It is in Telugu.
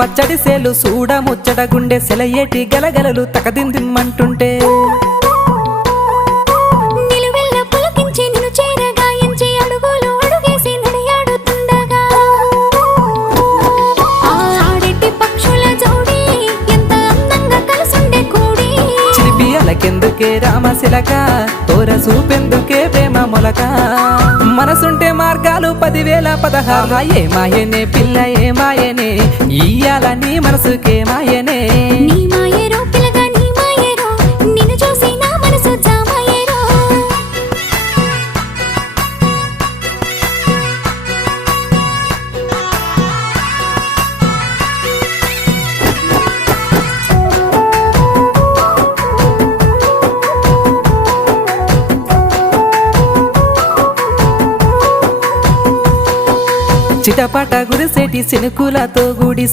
పచ్చడి సేలు సూడ ముచ్చట గుండె సెలయేటి గలగలలు తకదిందిమ్మంటుంటే నిలువెల్ల పులకించి నిన్ను చేరగాయించి అడుగులు అడుగేసి నడియాడుతుండగా ఆ ఆడెట్టి పక్షుల జోడి ఎంత అందంగా కలుసుండే కూడి చిలిపియలకెందుకే రామశిలక తోర చూపెందుకే ప్రేమ మొలక మనసుంటే మార్గాలు 10,016 ఏ మాయనే పిల్ల ఏ మాయనే ఇయ్యాల నీ మనసుకే మాయనే నీ మాయేరో పిల్లగా నీ మాయేరో నిన్ను చూసి నా మనసు జామాయేరో చిటపట గురిసేటి సినుకులతో గుడి